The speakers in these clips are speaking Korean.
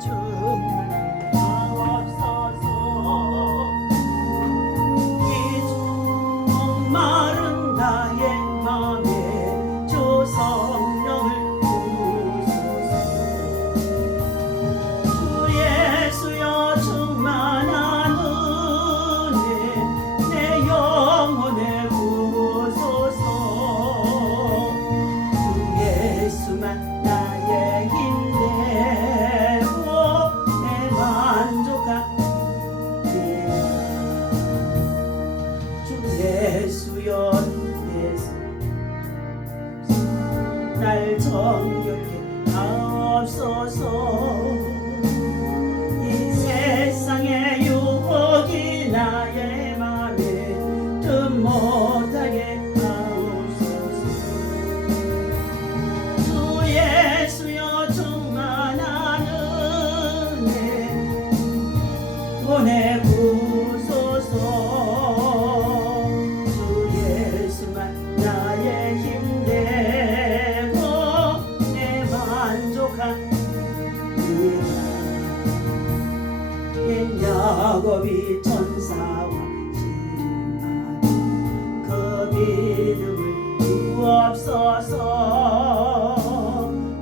충만하옵소서. 이 목마른 나의 맘에 주 성령을 부으소서. 주 예수여 충만한 은혜 내 영혼에 부으소서. 주 예수만 나의 힘 되고 내 만족하리라. 주 예수여 예수 날 정결케 하옵소서. 이 세상의 유혹이 나의 맘에 뜸 못하게 하옵소서. 주 예수여 충만한 은혜 보내부소서. 주 예수만 나의 힘 되고 내 만족하리라. 옛 야곱이 천사와 심하니 그 믿음을 주옵소서.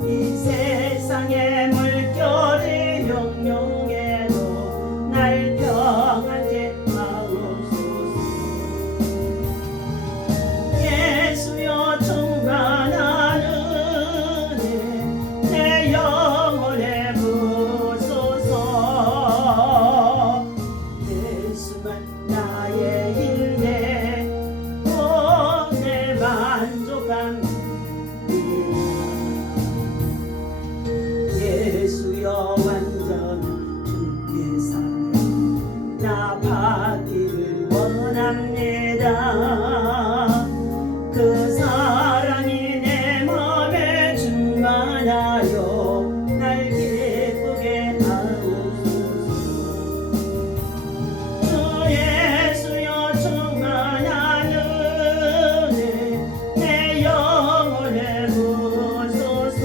이 세상의 물결이 용용해도 날 평안케 하옵소서. 예수여 충만한 은혜 내 영혼에 부으소서. 예수만 나의 힘 되고 내 만족함이라. 예수여 완전한 주의 사랑 나 받기를 원합니다. 그 사랑이 내 맘에 충만하여 날 기쁘게 하옵소서. 주 예수여 충만한 은혜 내 영혼에 부으소서.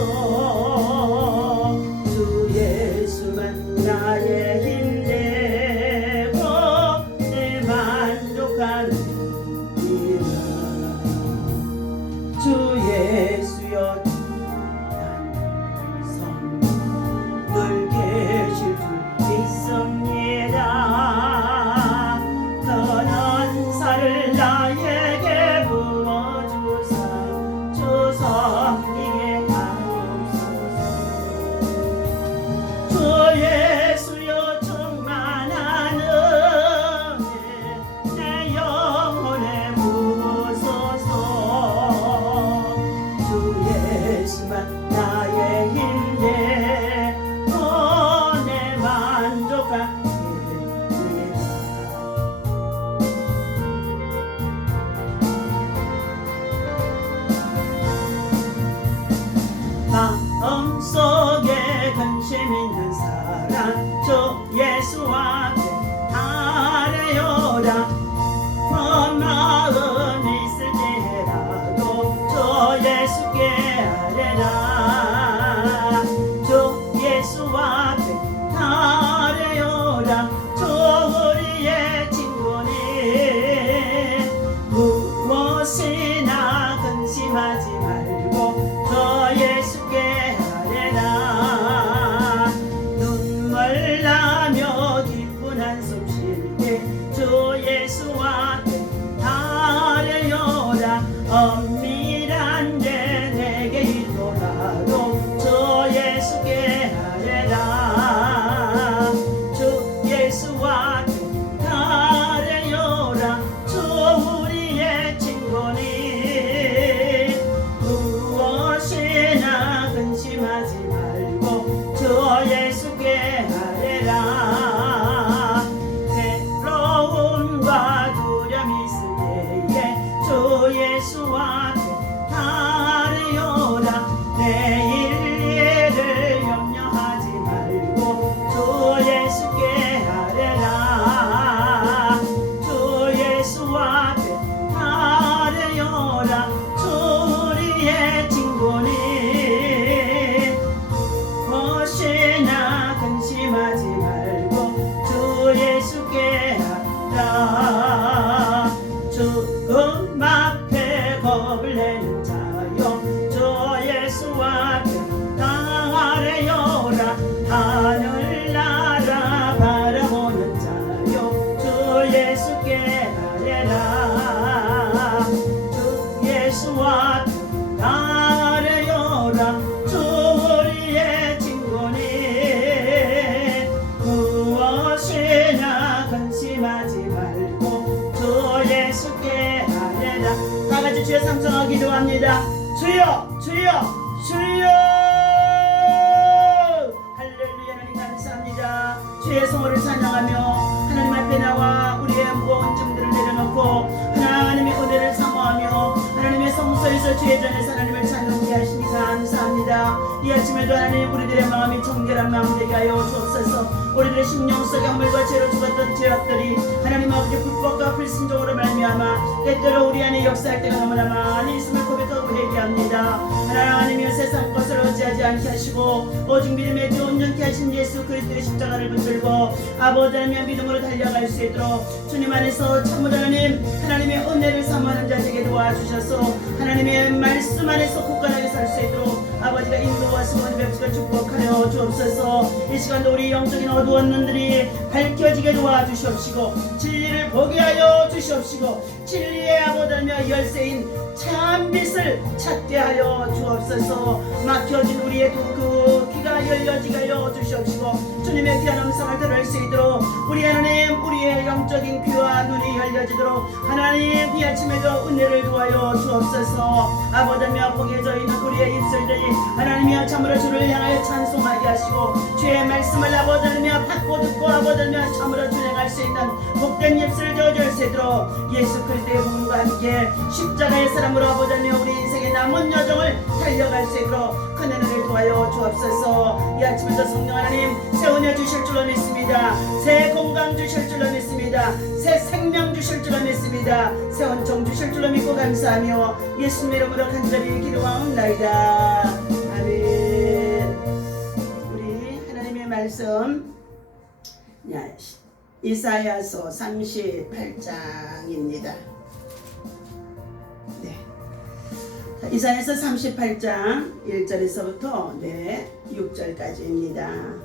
주 예수만 나의 힘 되고 내 만족하리라. 주 예수여 난 성령 늘 계실 줄 믿습니다. 큰 은사를 나에게 부어주사 주 섬기게 하옵소서. 주 예수여 충만한 은혜 내 영혼에 부으소서. 주 예수만 나의 힘 되고 내 만족하리라. 마음속에 근심 있는 사랑 주 예수 앞에 아뢰어라. 먼 마음 있을 때라도 주 예수께 아뢰라. 주 예수 앞에 아뢰어라. 주 우리의 친구니 무엇이나 근심하지 말고 주 예수께 아뢰라. 눈물 나며 기쁜 한숨 쉴 때 주 예수 앞에 아뢰어라. 엄밀한 죄 내게 있더라도 주 예수께 아뢰라. 주 예수 앞에 아뢰어라. 주 우리의 친구니 무엇이나 근심하지 말고 주 예수께 아뢰라. 괴로움과 두려움 있을 때에 주 예수 앞에 아뢰어라. 내일 일을 염려하지 말고 주 예수께 아뢰라. 주 예수 앞에 아뢰어라. 주 우리의 친구니 무엇이나 근심 정결한 마음 되게 하여 주옵소서. 우리들의 심령 속에 허물과 죄로 죽었던 죄악들이 하나님 아버지 불법과 불순종으로 말미암아 때때로 우리 안에 역사할 때가 너무나 많이 있음을 고백하고 회개합니다. 하나님이여 세상 것을 어찌하지 않게 하시고 오직 믿음에 주 온전케 하신 예수 그리스도의 십자가를 붙들고 아버지 하나님의 믿음으로 달려갈 수 있도록 주님 안에서 참으로 하나님의 은혜를 사모하는 자에게 도와주셔서 하나님의 말씀 안에서 굳건하게 살 수 있도록 아버지가 인도와 승원 뵙시고 축복하여 주옵소서. 이 시간도 우리 영적인 어두운 눈들이 밝혀지게 도와주시옵시고 진리를 보게 하여 주시옵시고 진리의 아버지며 열쇠인 참 빛을 찾게 하여 주옵소서. 막혀진 우리의 그 귀가 열려지게 하여 주시옵시고 주님의 귀한 음성을 들을 수 있도록 우리 하나님 우리의 영적인 귀와 눈이 열려지도록 하나님 이 아침에도 은혜를 도하여 주옵소서. 아버지며 보게 저희는 우리의 입술들이 하나님이여 참으로 주를 향하여 찬송하게 하시고 주의 말씀을 아버지며 받고 듣고 아버지며 참으로 준행할 수 있는 복된 입술을 저어줄 수 있도록 예수 그리스도의 복음과 함께 십자가의 사람으로 아버지며 우리 인생의 남은 여정을 달려갈 수 있도록 큰 은혜를 도하여 주옵소서. 이 아침에도 성령 하나님 새 은혜 주실 줄로 믿습니다. 새 건강 주실 줄로 믿습니다. 새 생명 주실 줄로 믿습니다. 새 은총 주실 줄로 믿고 감사하며 예수님 이름으로 간절히 기도하옵나이다. 아멘. 우리 하나님의 말씀 이사야서 38장입니다. 이사야서 38장 1절에서부터 6절까지입니다.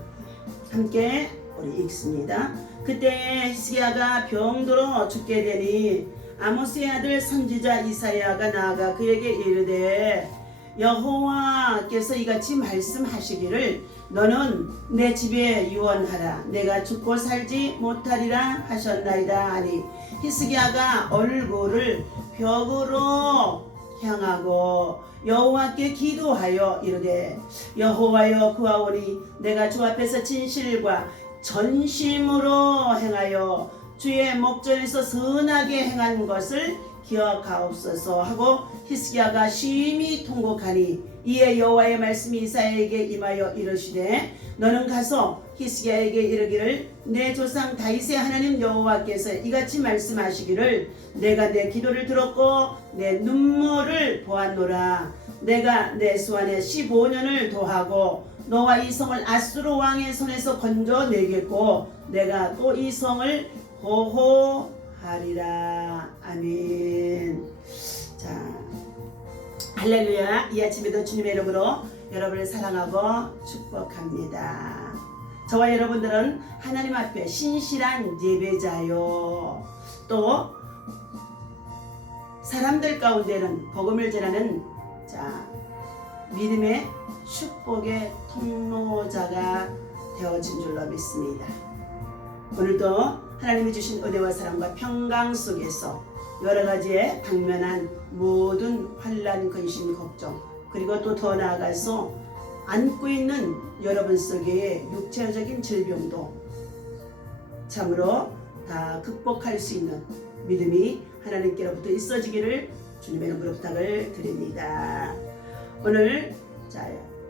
함께 우리 읽습니다. 그때 히스기야가 병들어 죽게 되니 아모스의 아들 선지자 이사야가 나아가 그에게 이르되 여호와께서 이같이 말씀하시기를 너는 내 집에 유언하라 내가 죽고 살지 못하리라 하셨나이다 하니 히스기야가 얼굴을 벽으로 향하고 여호와께 기도하여 이르되 여호와여 구하오니 내가 주 앞에서 진실과 전심으로 행하여 주의 목전에서 선하게 행한 것을 기억하옵소서 하고 히스기야가 심히 통곡하니 이에 여호와의 말씀이 이사야에게 임하여 이르시되 너는 가서 히스기야에게 이르기를 내 조상 다윗의 하나님 여호와께서 이같이 말씀하시기를 내가 내 기도를 들었고 내 눈물을 보았노라. 내가 내 수완에 15년을 도하고 너와 이 성을 아수르 왕의 손에서 건져내겠고 내가 또 이 성을 보호하리라. 아멘. 자, 할렐루야. 이 아침에도 주님의 이름으로 여러분을 사랑하고 축복합니다. 저와 여러분들은 하나님 앞에 신실한 예배자요. 또 사람들 가운데는 복음을 전하는 믿음의 축복의 통로자가 되어진 줄로 믿습니다. 오늘도 하나님이 주신 은혜와 사랑과 평강 속에서 여러 가지에 당면한 모든 환난, 근심, 걱정 그리고 또 더 나아가서 안고 있는 여러분 속에 육체적인 질병도 참으로 다 극복할 수 있는 믿음이 하나님께로부터 있어지기를 주님의 이름으로 부탁을 드립니다. 오늘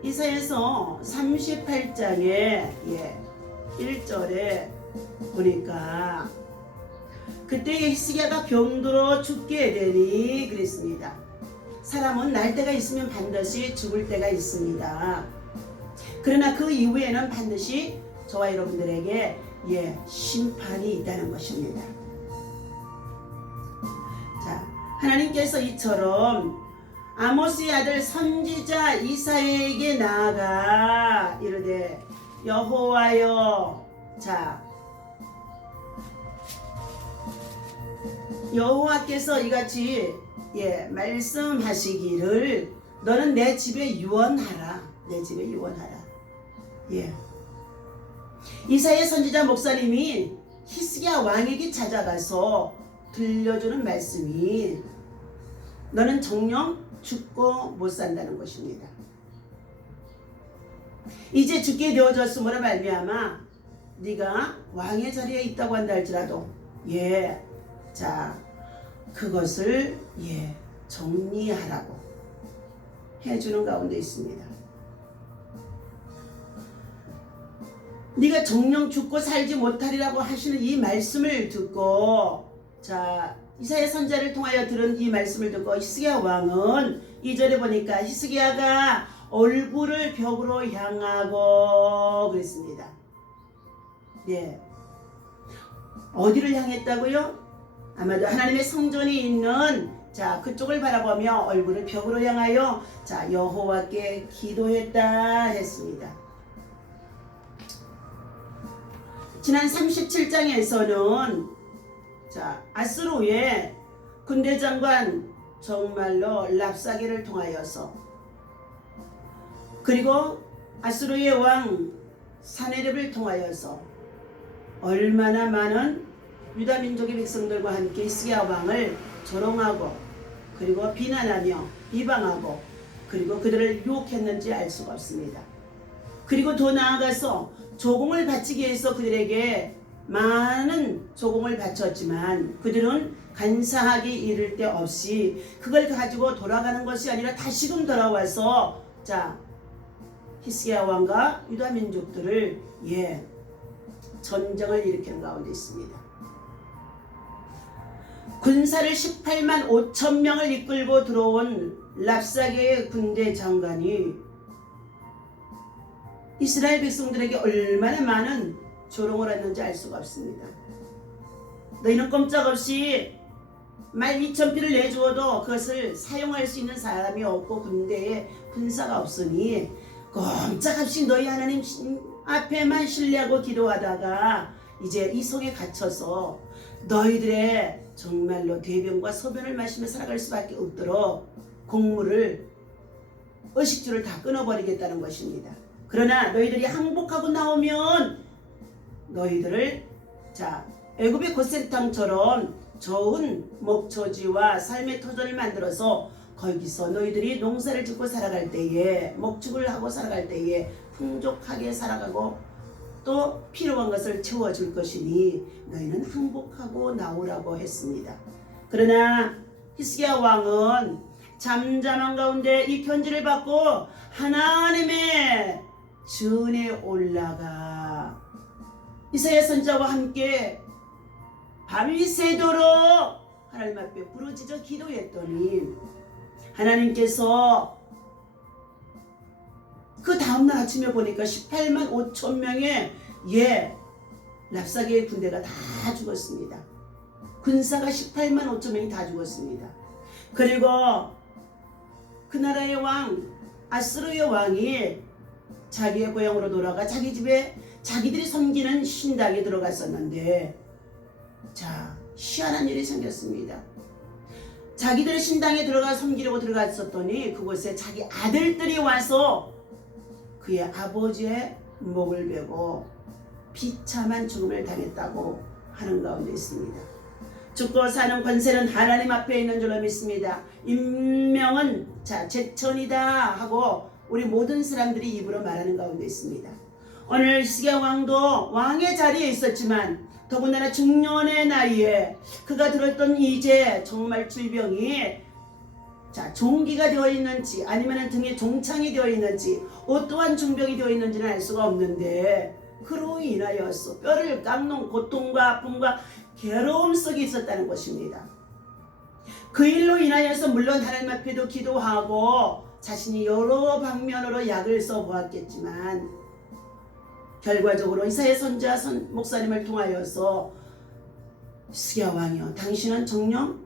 이사야서 38장의 1절에 보니까 그때 히스기야가 병들어 죽게 되니 그랬습니다. 사람은 날 때가 있으면 반드시 죽을 때가 있습니다. 그러나 그 이후에는 반드시 저와 여러분들에게 심판이 있다는 것입니다. 자, 하나님께서 이처럼 아모스의 아들 선지자 이사야에게 나아가 이르되 여호와여 여호와께서 이같이 말씀하시기를 너는 내 집에 유언하라. 내 집에 유언하라. 이사야 선지자 목사님이 히스기야 왕에게 찾아가서 들려주는 말씀이 너는 정녕 죽고 못 산다는 것입니다. 이제 죽게 되어졌음으로 말미암아 네가 왕의 자리에 있다고 한다 할지라도 그것을 정리하라고 해주는 가운데 있습니다. 네가 정령 죽고 살지 못하리라고 하시는 이 말씀을 듣고, 자, 이사야 선지자를 통하여 들은 이 말씀을 듣고 히스기야 왕은 2절에 보니까 히스기야가 얼굴을 벽으로 향하고 그랬습니다. 네. 어디를 향했다고요? 아마도 하나님의 성전이 있는 자 그쪽을 바라보며 얼굴을 벽으로 향하여 자 여호와께 기도했다 했습니다. 지난 37장에서는 자 아스로의 군대 장관 정말로 랍사게를 통하여서 그리고 아스로의 왕 사네립을 통하여서 얼마나 많은 유다 민족의 백성들과 함께 히스기야 왕을 조롱하고 그리고 비난하며 비방하고 그리고 그들을 유혹했는지 알 수가 없습니다. 그리고 더 나아가서 조공을 바치기 위해서 그들에게 많은 조공을 바쳤지만 그들은 간사하게 이를 데 없이 그걸 가지고 돌아가는 것이 아니라 다시금 돌아와서 자 히스기야 왕과 유다 민족들을 전쟁을 일으키는 가운데 있습니다. 군사를 18만 5천 명을 이끌고 들어온 랍사게의 군대 장관이 이스라엘 백성들에게 얼마나 많은 조롱을 했는지 알 수가 없습니다. 너희는 꼼짝없이 말 2,000피를 내주어도 그것을 사용할 수 있는 사람이 없고 군대에 군사가 없으니 꼼짝없이 너희 하나님 앞에만 신뢰하고 기도하다가 이제 이 성에 갇혀서 너희들의 정말로 대변과 소변을 마시며 살아갈 수밖에 없도록 곡물을 의식주를 다 끊어버리겠다는 것입니다. 그러나 너희들이 항복하고 나오면 너희들을 자 애굽의 고센탕처럼 좋은 목초지와 삶의 터전을 만들어서 거기서 너희들이 농사를 짓고 살아갈 때에 목축을 하고 살아갈 때에 풍족하게 살아가고 또 필요한 것을 채워줄 것이니 너희는 항복하고 나오라고 했습니다. 그러나 히스기야 왕은 잠잠한 가운데 이 편지를 받고 하나님의 전에 올라가 이사야 선지자와 함께 밤이 새도록 하나님 앞에 부르짖어 기도했더니 하나님께서 그 다음날 아침에 보니까 18만 5천 명의 랍사게의 군대가 다 죽었습니다. 군사가 18만 5천 명이 다 죽었습니다. 그리고 그 나라의 왕 아스루의 왕이 자기의 고향으로 돌아가 자기 집에 자기들이 섬기는 신당에 들어갔었는데 자 희한한 일이 생겼습니다. 자기들의 신당에 들어가 섬기려고 들어갔었더니 그곳에 자기 아들들이 와서 그의 아버지의 목을 베고 비참한 죽음을 당했다고 하는 가운데 있습니다. 죽고 사는 권세는 하나님 앞에 있는 줄로 믿습니다. 임명은 자 제천이다 하고 우리 모든 사람들이 입으로 말하는 가운데 있습니다. 오늘 히스기야 왕도 왕의 자리에 있었지만 더군다나 중년의 나이에 그가 들었던 이제 정말 질병이 자 종기가 되어 있는지 아니면 등에 종창이 되어 있는지 어떠한 중병이 되어 있는지는 알 수가 없는데 그로 인하여서 뼈를 깎는 고통과 아픔과 괴로움 속에 있었다는 것입니다. 그 일로 인하여서 물론 하나님 앞에도 기도하고 자신이 여러 방면으로 약을 써보았겠지만 결과적으로 이사야 선지자 목사님을 통하여서 히스기야 왕이여 당신은 정녕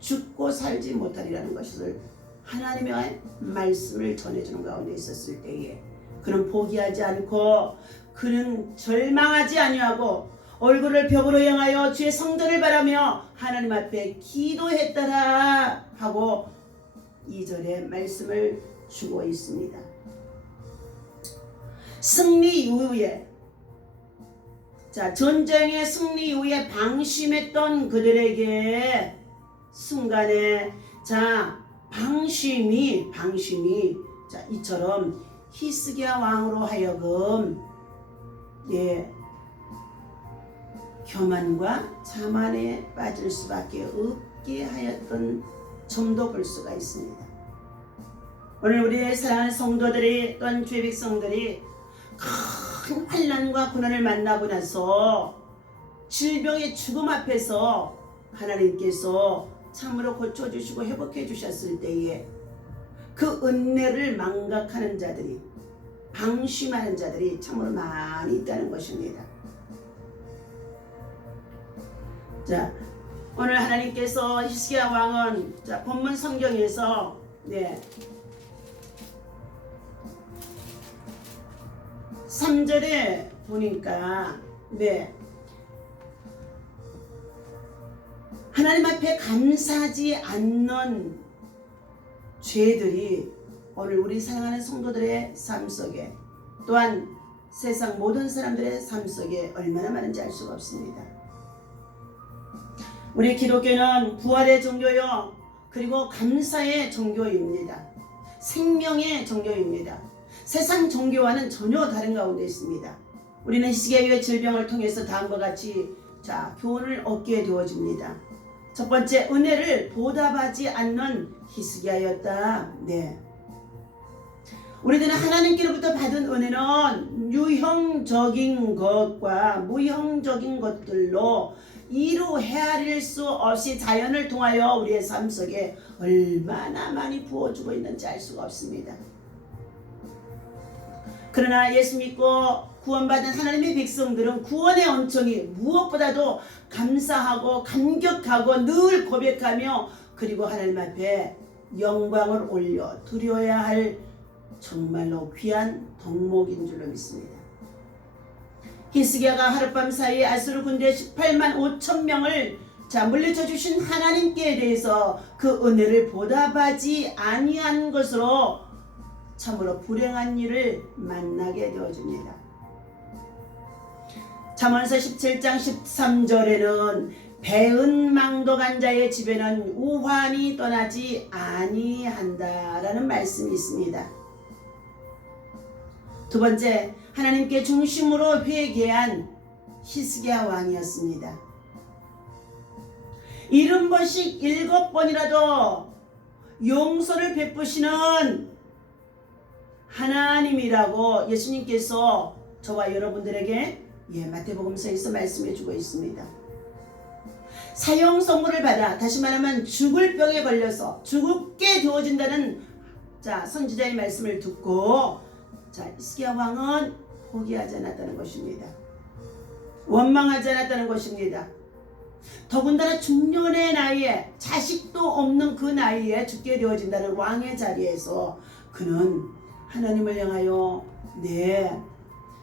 죽고 살지 못하리라는 것을 하나님의 말씀을 전해주는 가운데 있었을 때에 그는 포기하지 않고 그는 절망하지 아니하고 얼굴을 벽으로 향하여 주의 성전을 바라며 하나님 앞에 기도했더라 하고 2절에 말씀을 주고 있습니다. 승리 이후에 자 전쟁의 승리 이후에 방심했던 그들에게 순간에 자 방심이 자 이처럼 히스기야 왕으로 하여금 교만과 자만에 빠질 수밖에 없게 하였던 점도 볼 수가 있습니다. 오늘 우리의 사랑하는 성도들이 또한 주의 백성들이 큰 환난 환난과 고난을 만나고 나서 질병의 죽음 앞에서 하나님께서 참으로 고쳐주시고 회복해 주셨을 때에 그 은혜를 망각하는 자들이, 방심하는 자들이 참으로 많이 있다는 것입니다. 자, 오늘 하나님께서 히스기야 왕은 본문 성경에서 3절에 보니까 하나님 앞에 감사하지 않는 죄들이 오늘 우리 사랑하는 성도들의 삶 속에, 또한 세상 모든 사람들의 삶 속에 얼마나 많은지 알 수가 없습니다. 우리 기독교는 부활의 종교요, 그리고 감사의 종교입니다. 생명의 종교입니다. 세상 종교와는 전혀 다른 가운데 있습니다. 우리는 히스기야의 질병을 통해서 다음과 같이 교훈을 얻게 되어집니다. 첫 번째, 은혜를 보답하지 않는 히스기야였다. 우리들은 하나님께로부터 받은 은혜는 유형적인 것과 무형적인 것들로 이루 헤아릴 수 없이 자연을 통하여 우리의 삶 속에 얼마나 많이 부어주고 있는지 알 수가 없습니다. 그러나 예수 믿고 구원받은 하나님의 백성들은 구원의恩寵이 무엇보다도 감사하고 감격하고 늘 고백하며, 그리고 하나님 앞에 영광을 올려 드려야 할 정말로 귀한 덕목인 줄로 믿습니다. 히스기야가 하룻밤 사이에 아수르 군대 18만 5천 명을 물리쳐 주신 하나님께 대해서 그 은혜를 보답하지 아니한 것으로 참으로 불행한 일을 만나게 되어집니다. 잠언서 17장 13절에는 배은망덕한 자의 집에는 우환이 떠나지 아니한다라는 말씀이 있습니다. 두 번째, 하나님께 중심으로 회개한 히스기야 왕이었습니다. 70번씩 7번이라도 용서를 베푸시는 하나님이라고 예수님께서 저와 여러분들에게 마태복음서에서 말씀해 주고 있습니다. 사형 선고를 받아, 다시 말하면 죽을 병에 걸려서 죽게 되어진다는 선지자의 말씀을 듣고 히스기야 왕은 포기하지 않았다는 것입니다. 원망하지 않았다는 것입니다. 더군다나 중년의 나이에, 자식도 없는 그 나이에 죽게 되어진다는 왕의 자리에서 그는 하나님을 향하여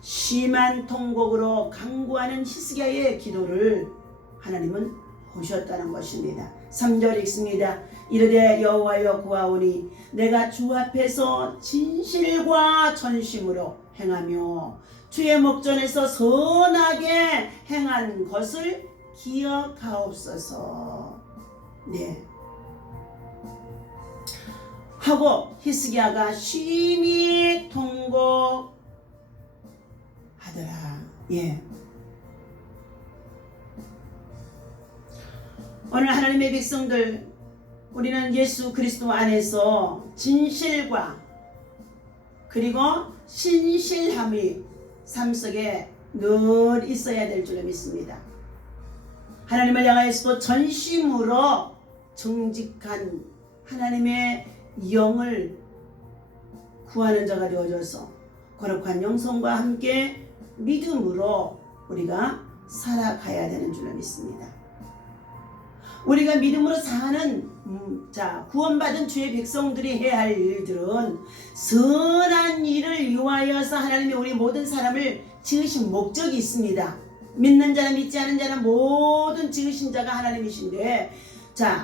심한 통곡으로 간구하는 히스기야의 기도를 하나님은 보셨다는 것입니다. 3절 읽습니다. 이르되 여호와여 구하오니 내가 주 앞에서 진실과 전심으로 행하며 주의 목전에서 선하게 행한 것을 기억하옵소서. 하고 히스기야가 심히 통곡하더라. 오늘 하나님의 백성들, 우리는 예수 그리스도 안에서 진실과 그리고 신실함이 삶 속에 늘 있어야 될 줄로 믿습니다. 하나님을 향하여서도 전심으로 정직한 하나님의 영을 구하는 자가 되어져서 거룩한 영성과 함께 믿음으로 우리가 살아가야 되는 줄로 믿습니다. 우리가 믿음으로 사는 구원받은 주의 백성들이 해야 할 일들은 선한 일을 위하여서 하나님이 우리 모든 사람을 지으신 목적이 있습니다. 믿는 자나 믿지 않은 자나 모든 지으신 자가 하나님이신데,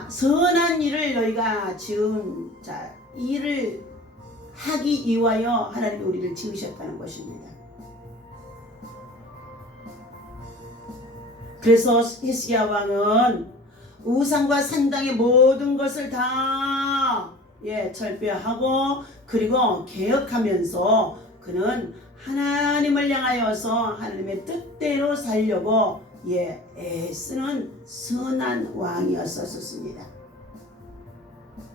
선한 일을 너희가 지은 일을 하기 위하여 하나님이 우리를 지으셨다는 것입니다. 그래서 히스기야 왕은 우상과 산당의 모든 것을 다 철폐하고 그리고 개혁하면서 그는 하나님을 향하여서 하나님의 뜻대로 살려고 애쓰는 선한 왕이었었습니다.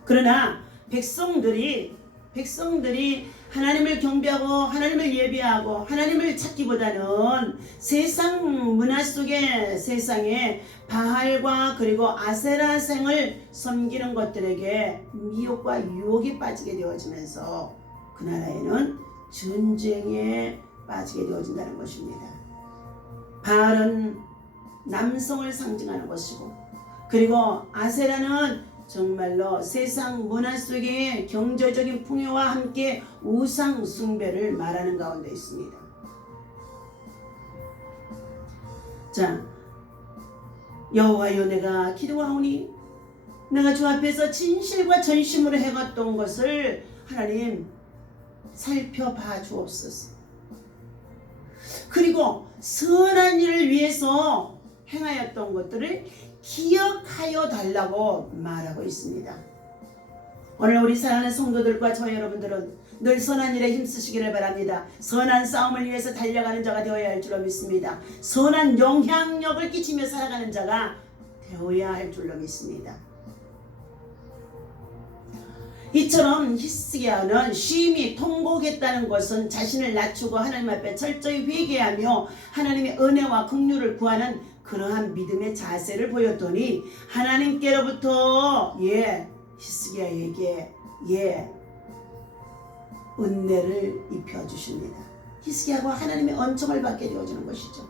그러나 백성들이 백성들이 하나님을 경배하고 하나님을 예배하고 하나님을 찾기보다는 세상 문화 속에 세상에 바알과 그리고 아세라생을 섬기는 것들에게 미혹과 유혹에 빠지게 되어지면서 그 나라에는 전쟁에 빠지게 되어진다는 것입니다. 바알은 남성을 상징하는 것이고 그리고 아세라는 정말로 세상 문화 속의 경제적인 풍요와 함께 우상 숭배를 말하는 가운데 있습니다. 자, 여호와여 내가 기도하오니 내가 주 앞에서 진실과 전심으로 행했던 것을 하나님 살펴봐 주옵소서. 그리고 선한 일을 위해서 행하였던 것들을 기억하여 달라고 말하고 있습니다. 오늘 우리 사랑하는 성도들과 저 여러분들은 늘 선한 일에 힘쓰시기를 바랍니다. 선한 싸움을 위해서 달려가는 자가 되어야 할 줄로 믿습니다. 선한 영향력을 끼치며 살아가는 자가 되어야 할 줄로 믿습니다. 이처럼 히스기야는 심히 통곡했다는 것은 자신을 낮추고 하나님 앞에 철저히 회개하며 하나님의 은혜와 긍휼을 구하는 그러한 믿음의 자세를 보였더니 하나님께로부터 히스기야에게 은혜를 입혀주십니다. 히스기야가 하나님의恩寵을 받게 되어지는 것이죠.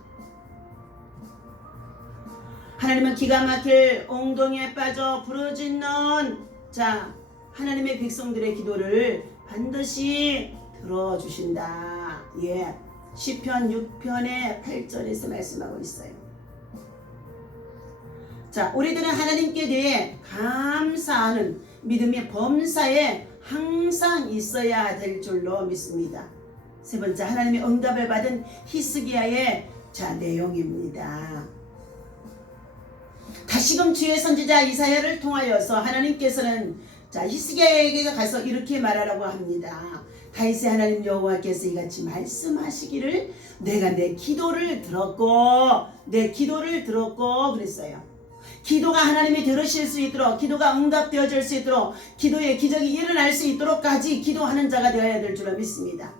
하나님은 기가 막힐 엉덩이에 빠져 부르짖는 하나님의 백성들의 기도를 반드시 들어주신다. 시편 6편의 8절에서 말씀하고 있어요. 자, 우리들은 하나님께 대해 감사하는 믿음의 범사에 항상 있어야 될 줄로 믿습니다. 세 번째, 하나님의 응답을 받은 히스기야의 내용입니다. 다시금 주의 선지자 이사야를 통하여서 하나님께서는 히스기야에게 가서 이렇게 말하라고 합니다. 다윗의 하나님 여호와께서 이같이 말씀하시기를 내가 내 기도를 들었고 그랬어요. 기도가 하나님이 들으실 수 있도록, 기도가 응답되어질 수 있도록, 기도의 기적이 일어날 수 있도록까지 기도하는 자가 되어야 될 줄로 믿습니다.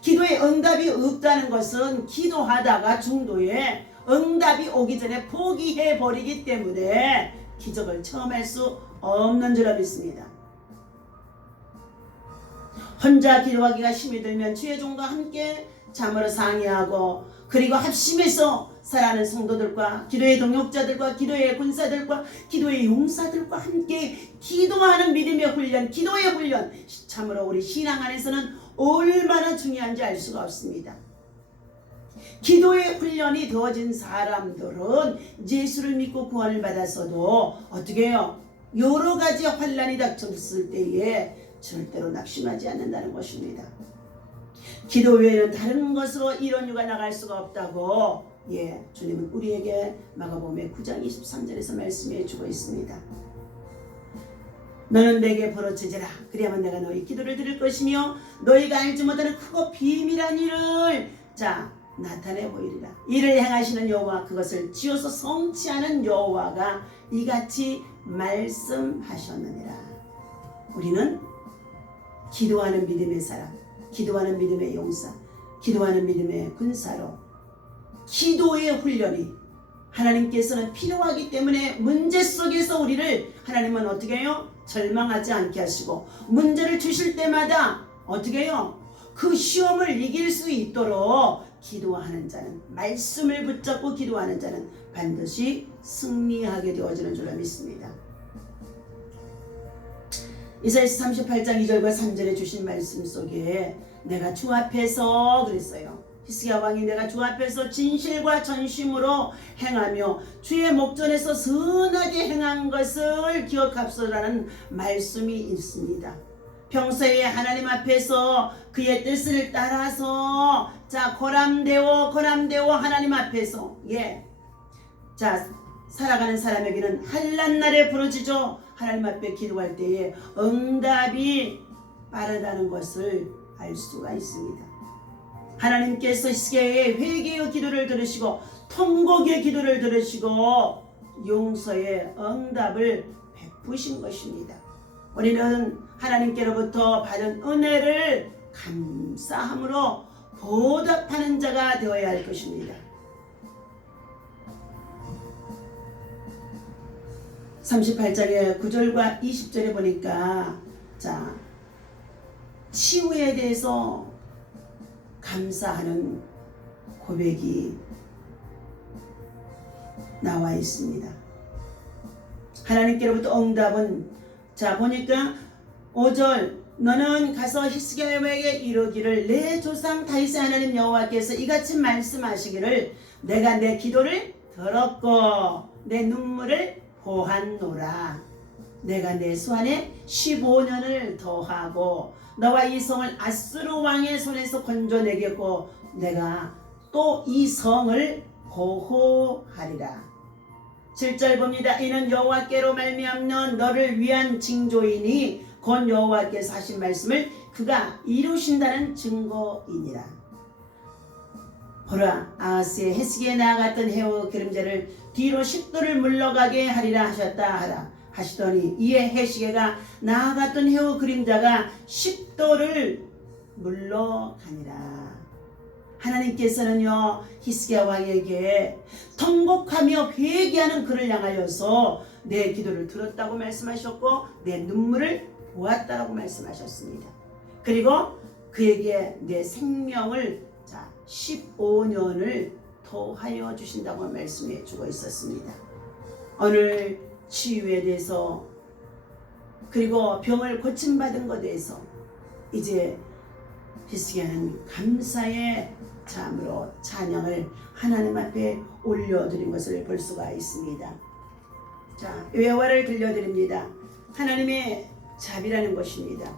기도의 응답이 없다는 것은 기도하다가 중도에 응답이 오기 전에 포기해버리기 때문에 기적을 체험할 수 없는 줄로 믿습니다. 혼자 기도하기가 힘이 들면 주의 종과 함께 잠으로 상의하고 그리고 합심해서 살아가는 성도들과 기도의 동역자들과 기도의 군사들과 기도의 용사들과 함께 기도하는 믿음의 훈련, 기도의 훈련, 참으로 우리 신앙 안에서는 얼마나 중요한지 알 수가 없습니다. 기도의 훈련이 되어진 사람들은 예수를 믿고 구원을 받았어도 어떻게 해요? 여러 가지 환난이 닥쳤을 때에 절대로 낙심하지 않는다는 것입니다. 기도 외에는 다른 것으로 이런 유가 나갈 수가 없다고 주님은 우리에게 마가복음 9장 23절에서 말씀해 주고 있습니다. 너는 내게 부르짖으라 그리하면 내가 너희 기도를 들을 것이며 너희가 알지 못하는 크고 비밀한 일을 나타내 보이리라. 이를 행하시는 여호와 그것을 지어서 성취하는 여호와가 이같이 말씀하셨느니라. 우리는 기도하는 믿음의 사람, 기도하는 믿음의 용사, 기도하는 믿음의 군사로 기도의 훈련이 하나님께서는 필요하기 때문에 문제 속에서 우리를 하나님은 어떻게 해요? 절망하지 않게 하시고 문제를 주실 때마다 어떻게 해요? 그 시험을 이길 수 있도록 기도하는 자는, 말씀을 붙잡고 기도하는 자는 반드시 승리하게 되어지는 줄로 믿습니다. 이사야서 38장 2절과 3절에 주신 말씀 속에 내가 주 앞에서 그랬어요. 히스기야 왕이 내가 주 앞에서 진실과 전심으로 행하며 주의 목전에서 선하게 행한 것을 기억합소라는 말씀이 있습니다. 평소에 하나님 앞에서 그의 뜻을 따라서 고람되어 하나님 앞에서 살아가는 사람에게는 한란날에 부르짖어 하나님 앞에 기도할 때에 응답이 빠르다는 것을 알 수가 있습니다. 하나님께서 히스기야의 회개의 기도를 들으시고 통곡의 기도를 들으시고 용서의 응답을 베푸신 것입니다. 우리는 하나님께로부터 받은 은혜를 감사함으로 보답하는 자가 되어야 할 것입니다. 38장의 9절과 20절에 보니까 자, 치유에 대해서 감사하는 고백이 나와 있습니다. 하나님께로부터 응답은 자 보니까 5절 너는 가서 히스기야에게 이르기를 내 조상 다윗의 하나님 여호와께서 이같이 말씀하시기를 내가 내 기도를 들었고 내 눈물을 보았노라. 내가 내 수안에 15년을 더하고 너와 이 성을 아수르 왕의 손에서 건져내겠고 내가 또 이 성을 보호하리라. 7절 봅니다. 이는 여호와께로 말미암는 너를 위한 징조이니 곧 여호와께서 하신 말씀을 그가 이루신다는 증거이니라. 보라 아하스의 헤스기에 나아갔던 해오 그림자를 뒤로 10도를 물러가게 하리라 하셨다 하라 하시더니 이에 헤스기야가 나아갔던 해오 그림자가 10도를 물러가니라. 하나님께서는요 히스기야 왕에게 통곡하며 회개하는 그를 향하여서 내 기도를 들었다고 말씀하셨고 내 눈물을 보았다라고 말씀하셨습니다. 그리고 그에게 내 생명을 15년을 더하여 주신다고 말씀해 주고 있었습니다. 오늘 치유에 대해서 그리고 병을 고침받은 것에 대해서 이제 히스기야는 감사의 잠으로 찬양을 하나님 앞에 올려드린 것을 볼 수가 있습니다. 자, 외화를 들려드립니다. 하나님의 자비라는 것입니다.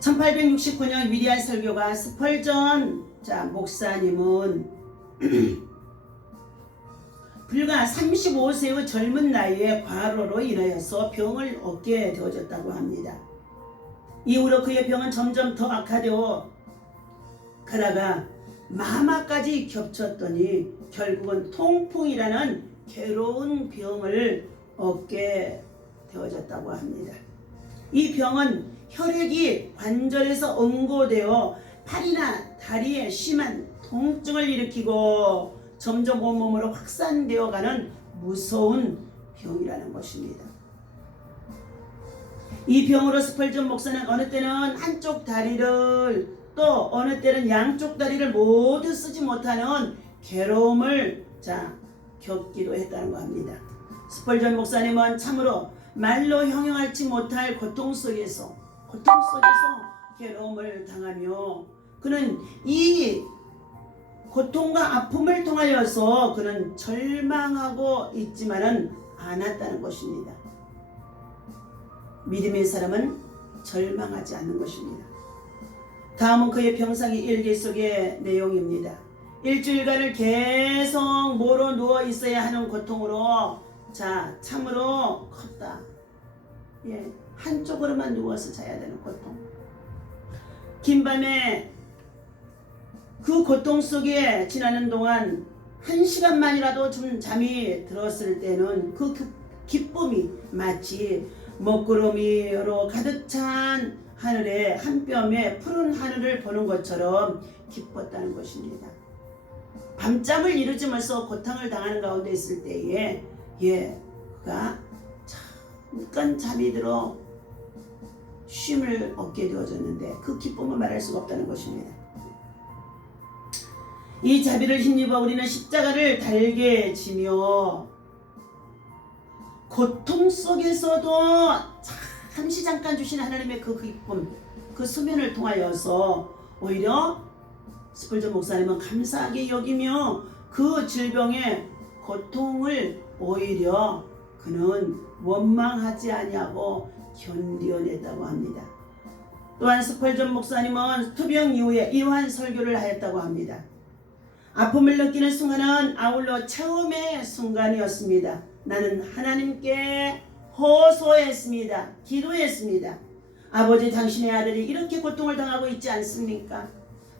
1869년 위대한 설교가 스펄전 목사님은 불과 35세의 젊은 나이에 과로로 인하여서 병을 얻게 되어졌다고 합니다. 이후로 그의 병은 점점 더 악화되어 가다가 마마까지 겹쳤더니 결국은 통풍이라는 괴로운 병을 얻게 되어졌다고 합니다. 이 병은 혈액이 관절에서 응고되어 팔이나 다리에 심한 통증을 일으키고 점점 온몸으로 확산되어 가는 무서운 병이라는 것입니다. 이 병으로 스펄전 목사는 어느 때는 한쪽 다리를 또 어느 때는 양쪽 다리를 모두 쓰지 못하는 괴로움을 겪기도 했다는 거 합니다. 스펄전 목사님은 참으로 말로 형용하지 못할 고통 속에서 괴로움을 당하며 그는 이 고통과 아픔을 통하여서 그는 절망하고 있지만은 않았다는 것입니다. 믿음의 사람은 절망하지 않는 것입니다. 다음은 그의 병상의 일기 속의 내용입니다. 일주일간을 계속 모로 누워 있어야 하는 고통으로 참으로 컸다. 한쪽으로만 누워서 자야 되는 고통. 긴 밤에 그 고통 속에 지나는 동안 1시간만이라도 좀 잠이 들었을 때는 그 기쁨이 마치 먹구름이로 가득 찬 하늘에 한 뼘에 푸른 하늘을 보는 것처럼 기뻤다는 것입니다. 밤잠을 이루지면서 고통을 당하는 가운데 있을 때에 그가 잠깐 잠이 들어 쉼을 얻게 되어졌는데 그 기쁨을 말할 수가 없다는 것입니다. 이 자비를 힘입어 우리는 십자가를 달게 지며 고통 속에서도 잠시 잠깐 주신 하나님의 그 기쁨, 그 수면을 통하여서 오히려 스펄전 목사님은 감사하게 여기며 그 질병의 고통을 오히려 그는 원망하지 아니하고 견디어냈다고 합니다. 또한 스펄전 목사님은 투병 이후에 이러한 설교를 하였다고 합니다. 아픔을 느끼는 순간은 아울러 처음의 순간이었습니다. 나는 하나님께 호소했습니다. 기도했습니다. 아버지, 당신의 아들이 이렇게 고통을 당하고 있지 않습니까?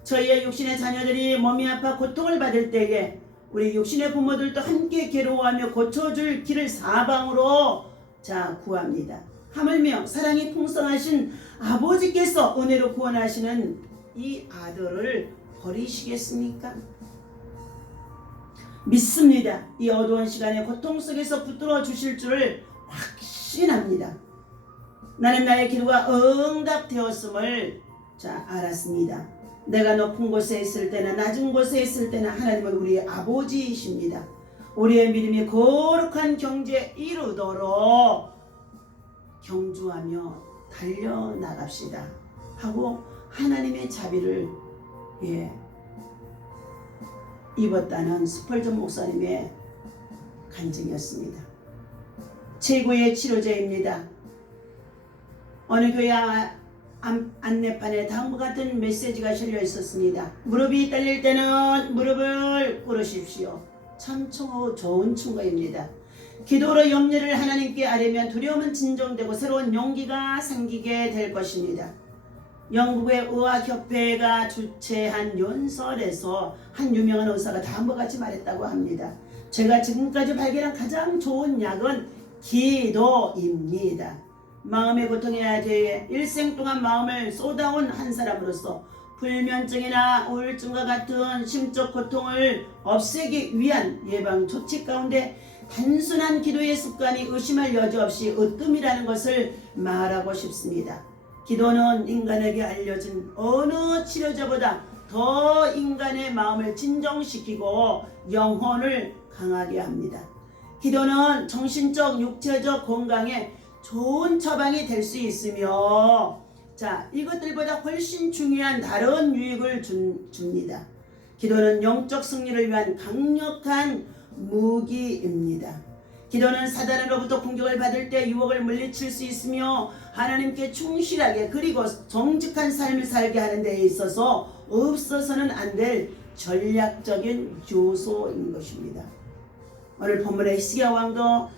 저희의 육신의 자녀들이 몸이 아파 고통을 받을 때에 우리 육신의 부모들도 함께 괴로워하며 고쳐줄 길을 사방으로 구합니다. 하물며 사랑이 풍성하신 아버지께서 은혜로 구원하시는 이 아들을 버리시겠습니까? 믿습니다. 이 어두운 시간에 고통 속에서 붙들어 주실 줄을 확신합니다. 나는 나의 기도가 응답되었음을 알았습니다. 내가 높은 곳에 있을 때나 낮은 곳에 있을 때나 하나님은 우리의 아버지이십니다. 우리의 믿음이 거룩한 경지에 이르도록 경주하며 달려나갑시다 하고 하나님의 자비를 입었다는 스펄전 목사님의 간증이었습니다. 최고의 치료제입니다. 어느 교회 안내판에 다음과 같은 메시지가 실려 있었습니다. 무릎이 떨릴 때는 무릎을 꿇으십시오. 참 좋은 충고입니다. 기도로 염려를 하나님께 아뢰면 두려움은 진정되고 새로운 용기가 생기게 될 것입니다. 영국의 의학협회가 주최한 연설에서 한 유명한 의사가 다음과 같이 말했다고 합니다. 제가 지금까지 발견한 가장 좋은 약은 기도입니다. 마음의 고통이나 죄에 일생 동안 마음을 쏟아온 한 사람으로서 불면증이나 우울증과 같은 심적 고통을 없애기 위한 예방 조치 가운데 단순한 기도의 습관이 의심할 여지 없이 으뜸이라는 것을 말하고 싶습니다. 기도는 인간에게 알려진 어느 치료제보다 더 인간의 마음을 진정시키고 영혼을 강하게 합니다. 기도는 정신적, 육체적 건강에 좋은 처방이 될 수 있으며 이것들보다 훨씬 중요한 다른 유익을 줍니다. 기도는 영적 승리를 위한 강력한 무기입니다. 기도는 사단으로부터 공격을 받을 때 유혹을 물리칠 수 있으며 하나님께 충실하게 그리고 정직한 삶을 살게 하는 데 있어서 없어서는 안 될 전략적인 요소인 것입니다. 오늘 본문의 히스기야 왕도